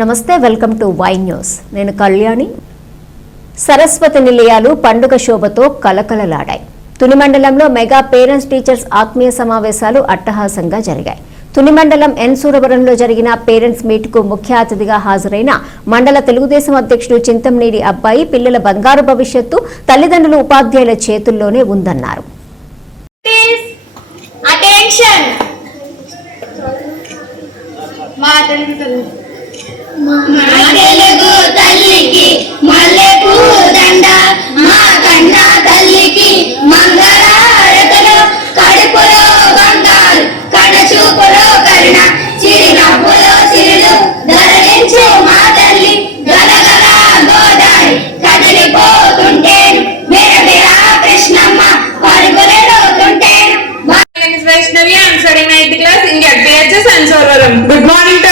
నమస్తే welcome to Y news. నేను కళ్యాణి. సరస్వతి నిలయాలు పండుగ శోభతో కలకలలాడాయి. తుని మండలంలో మెగా పేరెంట్స్ టీచర్స్ ఆత్మీయ సమావేశాలు అట్టహాసంగా జరిగాయి. తుని మండలం ఎన్. సూరవరంలో జరిగిన పేరెంట్స్ మీట్కు ముఖ్య అతిథిగా హాజరైన మండల తెలుగుదేశం అధ్యక్షుడు చింతంనేని అబ్బాయి పిల్లల బంగారు భవిష్యత్తు తల్లిదండ్రులు ఉపాధ్యాయుల చేతుల్లోనే ఉందన్నారు. మా తెలుగు మా తెలుగు తల్లికి మల్లెపూ దండ మా కన్నా తల్లికి మంగళారతలు. Good morning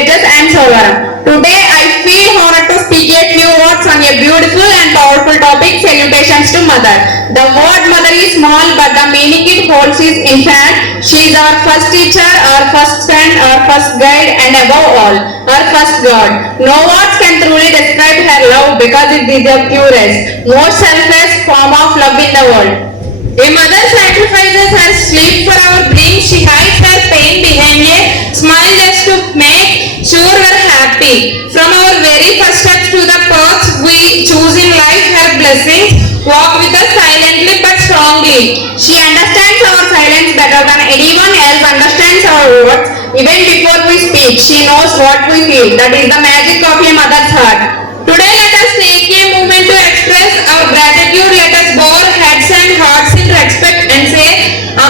in and. Today I feel honored to speak a few words on a beautiful and powerful topic, salutations to mother. The word mother is small but the meaning it holds is infinite. She is our first teacher, our first friend, our first guide and above all, our first God. No words can truly describe her love because it is the purest, most selfless form of love in the world. A mother sacrifices her sleep for our dreams. She hides her pain behind a smile just to make sure we're happy. From our very first steps to the paths we choose in life, her blessings walk with us silently but strongly. She understands our silence better than anyone else understands our words. Even before we speak, she knows what we feel. That is the magic of a mother's heart. Today let us take a moment to express our gratitude. Let us bow our heads and hearts in respect and say,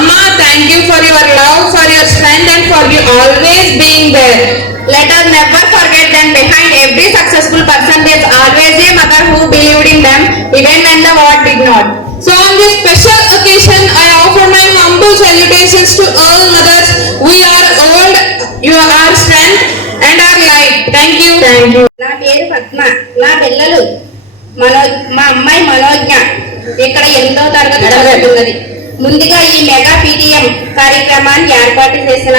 Amma, thank you for your love, for your strength and for you always being there. Let us never forget that behind every successful person there is always a mother who believed in them even when the world did not. So on this special occasion, I offer my humble salutations to all mothers. We are old, you are our strength and our light. Thank you. Thank you. నా పేరు పద్మ నా పిల్లలు మనో మా అమ్మాయి మనోజ్ఞ ఇక్కడ ఎనిమిదవ తరగతి చదువుతున్నది ముందుగా ఈ మెగా పీటీఎం కార్యక్రమాన్ని ఏర్పాటు చేసిన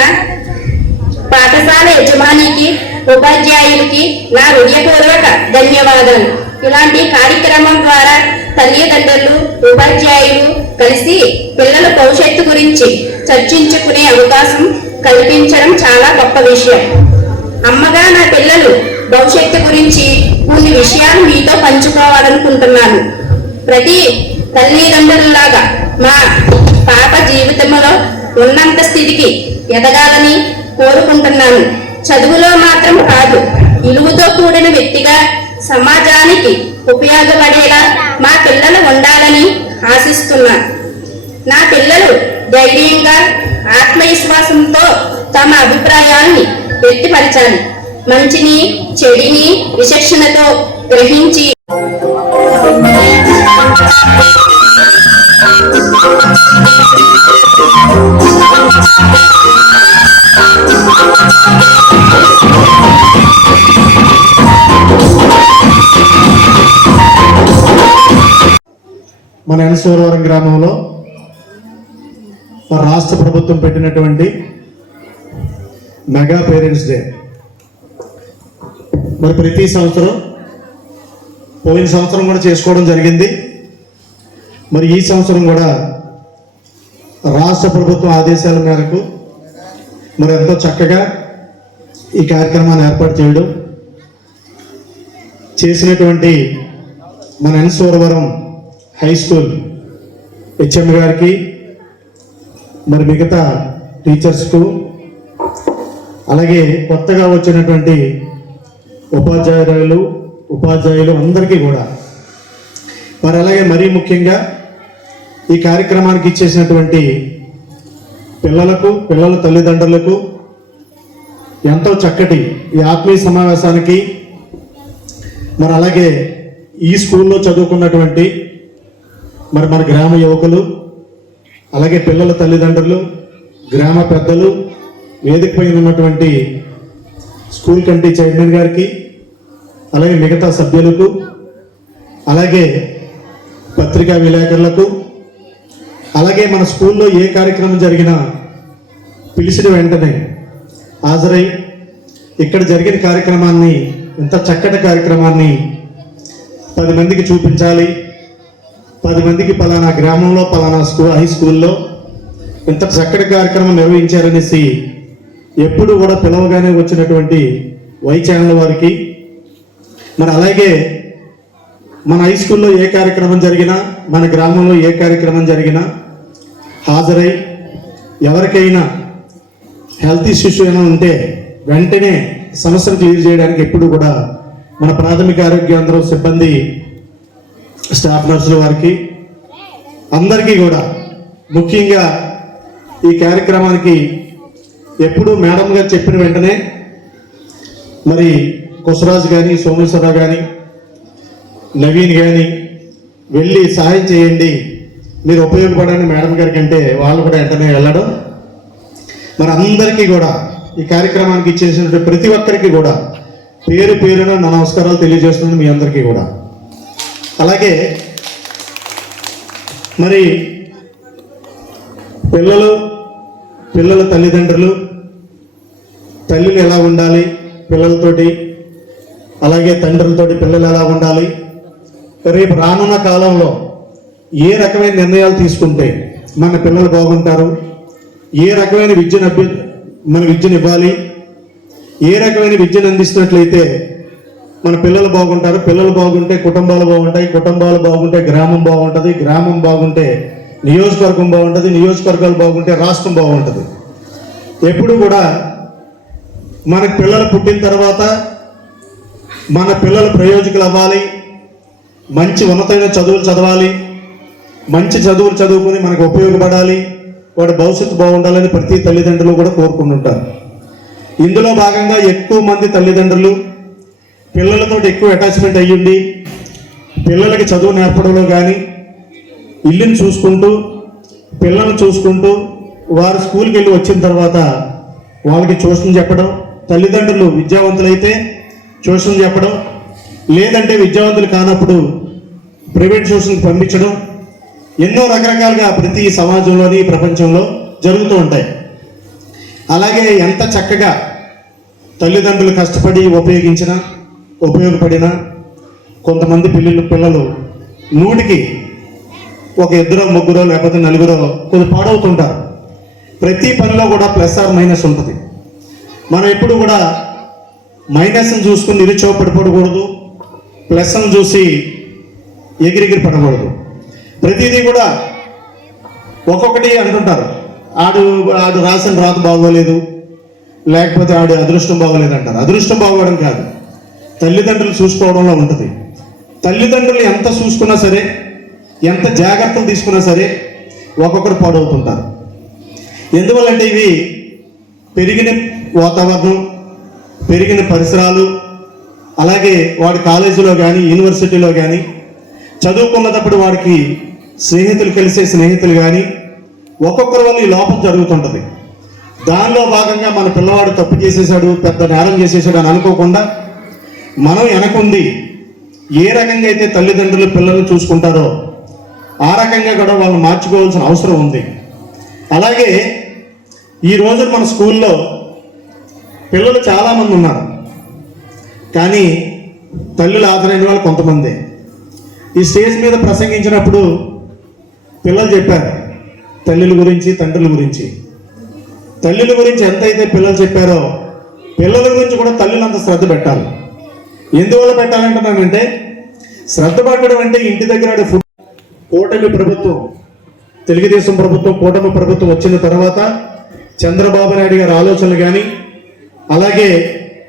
పాఠశాల యజమానికి ఉపాధ్యాయులకి నా హృదయపూర్వక ధన్యవాదాలు. ఇలాంటి కార్యక్రమం ద్వారా తల్లిదండ్రులు ఉపాధ్యాయులు కలిసి పిల్లల భవిష్యత్తు గురించి చర్చించుకునే అవకాశం కల్పించడం చాలా గొప్ప విషయం. అమ్మగా నా పిల్లలు భవిష్యత్తు గురించి కొన్ని విషయాలు మీతో పంచుకోవాలనుకుంటున్నాను. ప్రతి తల్లిదండ్రులలాగా మా పాప జీవితంలో ఉన్నంత స్థితికి ఎదగాలని కోరుకుంటున్నాను. చదువులో మాత్రం కాదు విలువతో కూడిన వ్యక్తిగా సమాజానికి ఉపయోగపడేలా మా పిల్లలు ఉండాలని ఆశిస్తున్నా. నా పిల్లలు ధైర్యంగా ఆత్మవిశ్వాసంతో తమ అభిప్రాయాల్ని వ్యక్తిపరచాలి. మంచిని చెడిని విచక్షణతో గ్రహించి మన ఎనసూరవరం గ్రామంలో మన రాష్ట్ర ప్రభుత్వం పెట్టినటువంటి మెగా పేరెంట్స్ డే. మరి ప్రతి సంవత్సరం పోయిన సంవత్సరం కూడా చేసుకోవడం జరిగింది. మరి ఈ సంవత్సరం కూడా రాష్ట్ర ప్రభుత్వం ఆదేశాల మేరకు మరి ఎంతో చక్కగా ఈ కార్యక్రమాన్ని ఏర్పాటు చేయడం చేసినటువంటి మన ఎన్సూరవరం హై స్కూల్ హెచ్ఎం గారికి మరి మిగతా టీచర్స్కు అలాగే కొత్తగా వచ్చినటువంటి ఉపాధ్యాయులు ఉపాధ్యాయులు అందరికీ కూడా. మరి అలాగే మరీ ముఖ్యంగా ఈ కార్యక్రమానికి ఇచ్చేసినటువంటి పిల్లలకు పిల్లల తల్లిదండ్రులకు ఎంతో చక్కటి ఈ ఆత్మీయ సమావేశానికి మరి అలాగే ఈ స్కూల్లో చదువుకున్నటువంటి మరి మన గ్రామ యువకులు అలాగే పిల్లల తల్లిదండ్రులు గ్రామ పెద్దలు వేదిక పైన ఉన్నటువంటి స్కూల్ కమిటీ చైర్మన్ గారికి అలాగే మిగతా సభ్యులకు అలాగే పత్రికా విలేకరులకు అలాగే మన స్కూల్లో ఏ కార్యక్రమం జరిగినా పిలిచిన వెంటనే హాజరై ఇక్కడ జరిగిన కార్యక్రమాన్ని ఇంత చక్కటి కార్యక్రమాన్ని పది మందికి చూపించాలి. పది మందికి పలానా గ్రామంలో పలానా స్కూల్ హై స్కూల్లో ఇంత చక్కటి కార్యక్రమం నిర్వహించారనేసి ఎప్పుడు కూడా పిలవగానే వచ్చినటువంటి వై ఛానల్ వారికి మరి అలాగే మన హై స్కూల్లో ఏ కార్యక్రమం జరిగినా మన గ్రామంలో ఏ కార్యక్రమం జరిగినా హాజరై ఎవరికైనా హెల్త్ ఇష్యూస్ ఏమైనా ఉంటే వెంటనే సమస్యను క్లియర్ చేయడానికి ఎప్పుడు కూడా మన ప్రాథమిక ఆరోగ్య కేంద్రం సిబ్బంది స్టాఫ్ నర్సుల వారికి అందరికీ కూడా ముఖ్యంగా ఈ కార్యక్రమానికి ఎప్పుడు మేడం గారు చెప్పిన వెంటనే మరి కుసరాజు కానీ సోమేశ్వరరావు కానీ నవీన్ కానీ వెళ్ళి సహాయం చేయండి. మీరు ఉపయోగపడని మేడం గారి కంటే వాళ్ళు కూడా వెంటనే వెళ్ళడం. మరి అందరికీ కూడా ఈ కార్యక్రమానికి ఇచ్చేసినటువంటి ప్రతి ఒక్కరికి కూడా పేరు పేరున నా నమస్కారాలు తెలియజేస్తుంది మీ అందరికీ కూడా. అలాగే మరి పిల్లలు పిల్లల తల్లిదండ్రులు తల్లులు ఎలా ఉండాలి పిల్లలతోటి అలాగే తండ్రులతోటి పిల్లలు ఎలా ఉండాలి రేపు రానున్న కాలంలో ఏ రకమైన నిర్ణయాలు తీసుకుంటే మన పిల్లలు బాగుంటారు? ఏ రకమైన విద్యను అభ్య మన విద్యను ఇవ్వాలి? ఏ రకమైన విద్యను అందిస్తున్నట్లయితే మన పిల్లలు బాగుంటారు? పిల్లలు బాగుంటే కుటుంబాలు బాగుంటాయి. కుటుంబాలు బాగుంటే గ్రామం బాగుంటుంది. గ్రామం బాగుంటే నియోజకవర్గం బాగుంటుంది. నియోజకవర్గాలు బాగుంటే రాష్ట్రం బాగుంటుంది. ఎప్పుడు కూడా మన పిల్లలు పుట్టిన తర్వాత మన పిల్లలు ప్రయోజకులు అవ్వాలి. మంచి ఉన్నతమైన చదువులు చదవాలి. మంచి చదువులు చదువుకుని మనకు ఉపయోగపడాలి వాడి భవిష్యత్తు బాగుండాలని ప్రతి తల్లిదండ్రులు కూడా కోరుకుంటుంటారు. ఇందులో భాగంగా ఎక్కువ మంది తల్లిదండ్రులు పిల్లలతో ఎక్కువ అటాచ్మెంట్ అయ్యింది పిల్లలకి చదువు నేర్పడంలో కానీ ఇల్లుని చూసుకుంటూ పిల్లల్ని చూసుకుంటూ వారు స్కూల్కి వెళ్ళి వచ్చిన తర్వాత వాళ్ళకి ట్యూషన్ చెప్పడం తల్లిదండ్రులు విద్యావంతులైతే ట్యూషన్ చెప్పడం లేదంటే విద్యావంతులు కానప్పుడు ప్రైవేట్ ట్యూషన్కి పంపించడం ఎన్నో రకరకాలుగా ప్రతి సమాజంలోని ప్రపంచంలో జరుగుతూ ఉంటాయి. అలాగే ఎంత చక్కగా తల్లిదండ్రులు కష్టపడి ఉపయోగించిన ఉపయోగపడిన కొంతమంది పిల్లలు పిల్లలు నూటికి ఒక ఇద్దరో ముగ్గురో లేకపోతే నలుగురో కొద్ది పాడవుతుంటారు. ప్రతి పనిలో కూడా ప్లస్ ఆర్ మైనస్ ఉంటుంది. మనం ఎప్పుడు కూడా మైనస్ని చూసుకుని నిరుచోపడిపోకూడదు ప్లస్ని చూసి ఎగిరిగిరి పడకూడదు. ప్రతిదీ కూడా ఒక్కొక్కటి అంటుంటారు. ఆడు ఆడు రాసిన రాత బాగోలేదు. లేకపోతే ఆడు అదృష్టం బాగోలేదు అంటారు. అదృష్టం బాగోవడం కాదు. తల్లిదండ్రులు చూసుకోవడంలో ఉంటుంది. తల్లిదండ్రులు ఎంత చూసుకున్నా సరే ఎంత జాగ్రత్తలు తీసుకున్నా సరే ఒక్కొక్కరు పాడవుతుంటారు. ఎందువల్లంటే ఇవి పెరిగిన వాతావరణం పెరిగిన పరిసరాలు అలాగే వాడి కాలేజీలో కానీ యూనివర్సిటీలో కానీ చదువుకున్నప్పుడు వాడికి స్నేహితులు కలిసే స్నేహితులు కానీ ఒక్కొక్కరి వల్ల ఈ లోపం జరుగుతుంటుంది. దానిలో భాగంగా మన పిల్లవాడు తప్పు చేసేసాడు పెద్ద నేరం చేసేసాడు అని అనుకోకుండా మనం వెనకుంది ఏ రకంగా అయితే తల్లిదండ్రులు పిల్లల్ని చూసుకుంటారో ఆ రకంగా కూడా వాళ్ళని మార్చుకోవాల్సిన అవసరం ఉంది. అలాగే ఈ రోజు మన స్కూల్లో పిల్లలు చాలామంది ఉన్నారు. కానీ తల్లులు ఆదరైన వాళ్ళు కొంతమంది. ఈ స్టేజ్ మీద ప్రసంగించినప్పుడు పిల్లలు చెప్పారు. తల్లుల గురించి తండ్రుల గురించి. తల్లుల గురించి ఎంతైతే పిల్లలు చెప్పారో పిల్లల గురించి కూడా తల్లులు అంత శ్రద్ధ పెట్టాలి. ఎందువల్ల పెట్టాలంటున్నానంటే శ్రద్ధ పెట్టడం అంటే ఇంటి దగ్గర ఫుడ్. కూటమి ప్రభుత్వం తెలుగుదేశం ప్రభుత్వం కూటమి ప్రభుత్వం వచ్చిన తర్వాత చంద్రబాబు నాయుడు గారి ఆలోచనలు కానీ అలాగే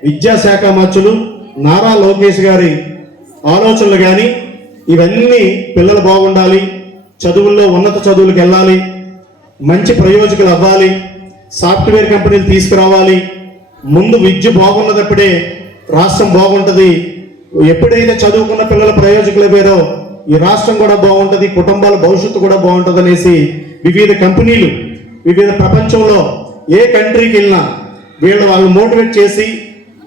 విద్యాశాఖ మంత్రులు నారా లోకేష్ గారి ఆలోచనలు కానీ ఇవన్నీ పిల్లలు బాగుండాలి చదువుల్లో ఉన్నత చదువులకు వెళ్ళాలి మంచి ప్రయోజకులు అవ్వాలి సాఫ్ట్వేర్ కంపెనీలు తీసుకురావాలి ముందు విద్య బాగున్నదప్పుడే రాష్ట్రం బాగుంటుంది ఎప్పుడైతే చదువుకున్న పిల్లల ప్రయోజకులు వేరో ఈ రాష్ట్రం కూడా బాగుంటుంది కుటుంబాల భవిష్యత్తు కూడా బాగుంటుంది అనేసి వివిధ కంపెనీలు వివిధ ప్రపంచంలో ఏ కంట్రీకి వెళ్ళినా వీళ్ళు వాళ్ళు మోటివేట్ చేసి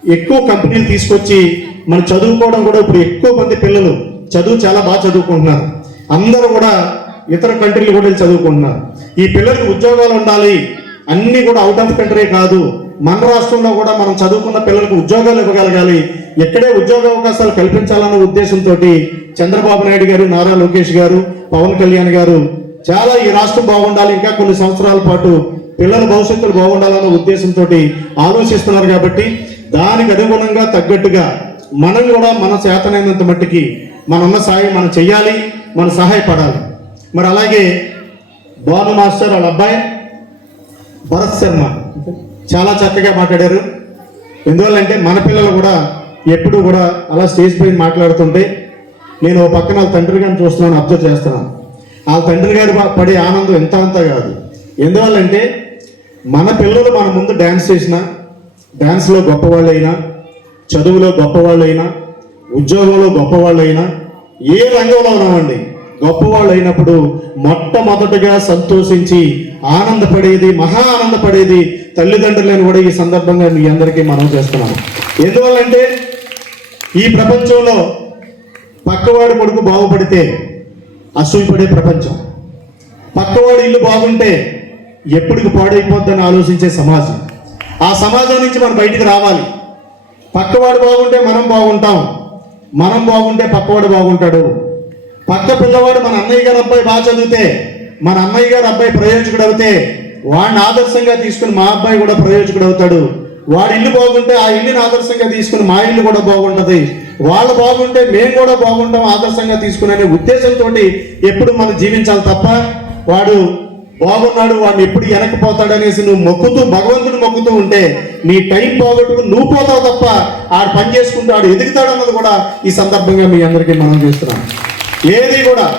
ఎక్కువ కంపెనీలు తీసుకొచ్చి మనం చదువుకోవడం కూడా ఇప్పుడు ఎక్కువ మంది పిల్లలు చదువు చాలా బాగా చదువుకుంటున్నారు. అందరూ కూడా ఇతర కంట్రీలు కూడా వెళ్ళి చదువుకుంటున్నారు. ఈ పిల్లలకి ఉద్యోగాలు ఉండాలి. అన్నీ కూడా అవుట్ ఆఫ్ కంట్రీ కాదు. మన రాష్ట్రంలో కూడా మనం చదువుకున్న పిల్లలకు ఉద్యోగాలు ఇవ్వగలగాలి. ఇక్కడే ఉద్యోగ అవకాశాలు కల్పించాలన్న ఉద్దేశంతో చంద్రబాబు నాయుడు గారు నారా లోకేష్ గారు పవన్ కళ్యాణ్ గారు చాలా ఈ రాష్ట్రం బాగుండాలి. ఇంకా కొన్ని సంవత్సరాల పాటు పిల్లల భవిష్యత్తులు బాగుండాలన్న ఉద్దేశంతో ఆలోచిస్తున్నారు కాబట్టి దానికి అనుగుణంగా తగ్గట్టుగా మనం కూడా మన చేతనైనంత మట్టికి మనన్న సాయం మనం చెయ్యాలి. మనం సహాయపడాలి. మరి అలాగే భాను మాస్టర్ వాళ్ళ అబ్బాయి భరత్ శర్మ. చాలా చక్కగా మాట్లాడారు. ఎందువల్లంటే మన పిల్లలు కూడా ఎప్పుడు కూడా అలా స్టేజ్ పైన మాట్లాడుతుంటే నేను ఓ పక్కన వాళ్ళ తండ్రి గారిని చూస్తున్నాను అబ్జర్వ్ చేస్తున్నాను. వాళ్ళ తండ్రి గారు పడే ఆనందం ఎంత అంత కాదు. ఎందువల్లంటే మన పిల్లలు మన ముందు డ్యాన్స్ చేసినా డ్యాన్స్లో గొప్పవాళ్ళైనా చదువులో గొప్పవాళ్ళైనా ఉద్యోగంలో గొప్పవాళ్ళైనా ఏ రంగంలో ఉన్నామండి? గొప్పవాళ్ళు అయినప్పుడు మొట్టమొదటగా సంతోషించి ఆనందపడేది మహా ఆనందపడేది తల్లిదండ్రులను కూడా ఈ సందర్భంగా మీ అందరికీ మనం చేస్తున్నాం ఎందువల్లంటే ఈ ప్రపంచంలో పక్కవాడి కొడుకు బాగుపడితే అసూయపడే ప్రపంచం. పక్కవాడి ఇల్లు బాగుంటే ఎప్పటికి పాడైపోద్దని ఆలోచించే సమాజం. ఆ సమాజం నుంచి మనం బయటికి రావాలి. పక్కవాడు బాగుంటే మనం బాగుంటాం. మనం బాగుంటే పక్కవాడు బాగుంటాడు. పక్క పిల్లవాడు మన అన్నయ్య గారు అబ్బాయి బాగా చదివితే మన అన్నయ్య గారు అబ్బాయి ప్రయోజకుడు అవుతే వాడిని ఆదర్శంగా తీసుకుని మా అబ్బాయి కూడా ప్రయోజకుడు అవుతాడు. వాడి ఇల్లు బాగుంటే ఆ ఇల్లుని ఆదర్శంగా తీసుకుని మా ఇల్లు కూడా బాగుంటది. వాళ్ళు బాగుంటే మేము కూడా బాగుంటాం ఆదర్శంగా తీసుకుని అనే ఉద్దేశంతో ఎప్పుడు మనం జీవించాలి తప్ప వాడు బాగున్నాడు వాడిని ఎప్పుడు వెనకపోతాడు అనేసి నువ్వు మొక్కుతూ భగవంతుడు మొక్కుతూ ఉంటే నీ టైం పోగొట్టుకు నువ్వు పోతావు తప్ప ఆడు పని చేసుకుంటూ ఆడు ఎదుగుతాడు అన్నది కూడా ఈ సందర్భంగా మీ అందరికీ మనం చేస్తున్నాం. ఏది కూడా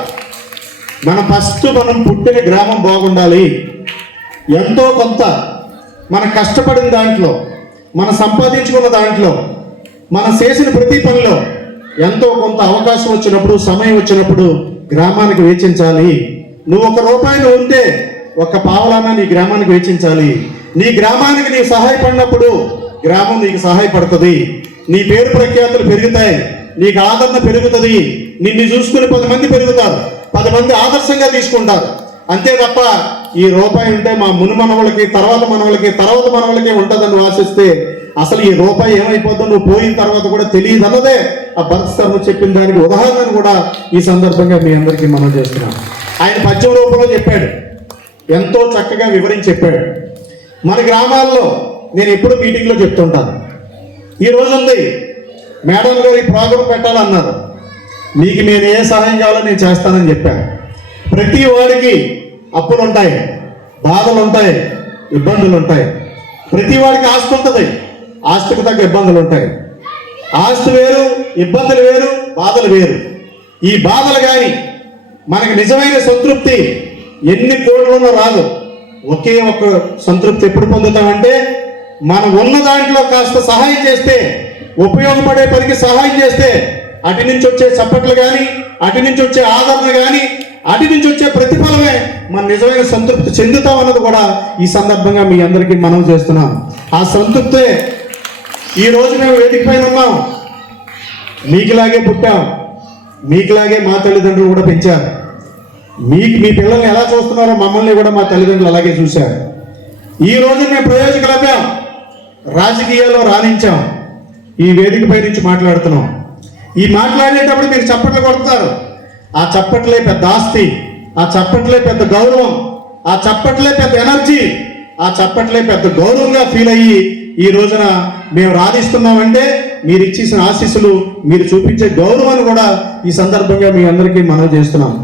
మన ఫస్ట్ మనం పుట్టిన గ్రామం బాగుండాలి. ఎంతో కొంత మన కష్టపడిన దాంట్లో మనం సంపాదించుకున్న దాంట్లో మనం చేసిన ప్రతి పనిలో ఎంతో కొంత అవకాశం వచ్చినప్పుడు సమయం వచ్చినప్పుడు గ్రామానికి వేచించాలి నువ్వు ఒక రూపాయి ఉంటే ఒక పావలాన నీ గ్రామానికి వేచించాలి నీ గ్రామానికి నీవు సహాయపడినప్పుడు గ్రామం నీకు సహాయపడుతుంది. నీ పేరు ప్రఖ్యాతులు పెరుగుతాయి. నీకు ఆదరణ పెరుగుతుంది. నిన్ను చూసుకుని పది మంది పెరుగుతారు. పది మంది ఆదర్శంగా తీసుకుంటారు. అంతే తప్ప ఈ రూపాయి ఉంటే మా మును మనవలకి తర్వాత మనవలకి తర్వాత మనవలకి ఉంటుందని ఆశిస్తే అసలు ఈ రూపాయి ఏమైపోతుందో నువ్వు పోయిన తర్వాత కూడా తెలియదు అన్నదే ఆ భరత్ శర్మ చెప్పిన దానికి ఉదాహరణను కూడా ఈ సందర్భంగా మీ అందరికీ మనం చేస్తున్నాం. ఆయన పద్యం రూపంలో చెప్పాడు. ఎంతో చక్కగా వివరించి చెప్పాడు. మన గ్రామాల్లో నేను ఎప్పుడు మీటింగ్లో చెప్తుంటాను. ఈ రోజు ఉంది మేడం గారు ఈ ప్రోగ్రాం పెట్టాలన్నారు. మీకు నేను ఏ సహాయం కావాలో నేను చేస్తానని చెప్పాను ప్రతి వాడికి అప్పులు ఉంటాయి బాధలు ఉంటాయి ఇబ్బందులు ఉంటాయి. ప్రతి వాడికి ఆస్తి ఉంటుంది ఆస్తికి తగ్గ ఇబ్బందులు ఉంటాయి. ఆస్తి వేరు ఇబ్బందులు వేరు బాధలు వేరు. ఈ బాధలు కానీ మనకి నిజమైన సంతృప్తి ఎన్ని కోట్లున్నా రాదు. ఒకే ఒక సంతృప్తి ఎప్పుడు పొందుతామంటే మనం ఉన్న దాంట్లో కాస్త సహాయం చేస్తే ఉపయోగపడే పనికి సహాయం చేస్తే అటు నుంచి వచ్చే చప్పట్లు కానీ అటు నుంచి వచ్చే ఆదరణ కానీ అటు నుంచి వచ్చే ప్రతిఫలమే మన నిజమైన సంతృప్తి చెందుతాం అన్నది కూడా ఈ సందర్భంగా మీ అందరికీ మనం చేస్తున్నాం. ఆ సంతృప్తే ఈ రోజు మేము వేదిక పైన ఉన్నాం. మీకులాగే పుట్టాం. మీకులాగే మా తల్లిదండ్రులు కూడా పెంచారు. మీకు మీ పిల్లల్ని ఎలా చూస్తున్నారో మమ్మల్ని కూడా మా తల్లిదండ్రులు అలాగే చూశారు. ఈ రోజు మేము ప్రయోజకులవ్యాం రాజకీయాల్లో రాణించాం. ఈ వేదికపై నుంచి మాట్లాడుతున్నాం. ఈ మాట్లాడేటప్పుడు మీరు చప్పట్లు కొడతారు ఆ చప్పట్లే పెద్ద ఆస్తి ఆ చప్పట్లే పెద్ద గౌరవం ఆ చప్పట్లే పెద్ద ఎనర్జీ ఆ చప్పట్లే పెద్ద గౌరవంగా ఫీల్ అయ్యి ఈ రోజున మేము రాణిస్తున్నామంటే మీరు ఇచ్చేసిన ఆశీస్సులు మీరు చూపించే గౌరవాన్ని కూడా ఈ సందర్భంగా మీ అందరికీ మనం చేస్తున్నాం.